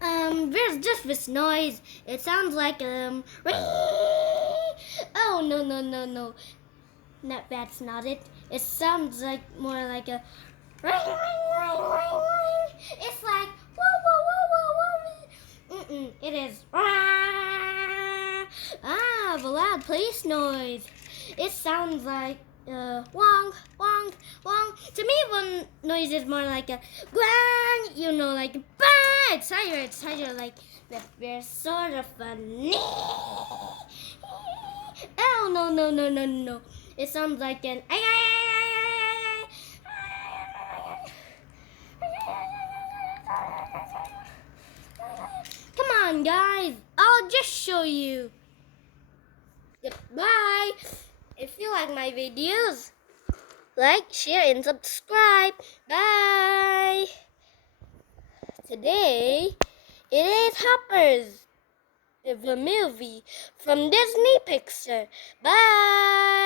There's just this noise. It sounds like oh no. That's not it. It sounds like more like a it's like whoa. It is the loud police noise. It sounds like wong. To me, one noise is more like a gwang, like bang. It's higher, like that. There's sort of a oh no. It sounds like an come on, guys. I'll just show you. Goodbye. If you like my videos, like, share, and subscribe. Bye. Today, it is Hoppers, the movie from Disney Pixar. Bye.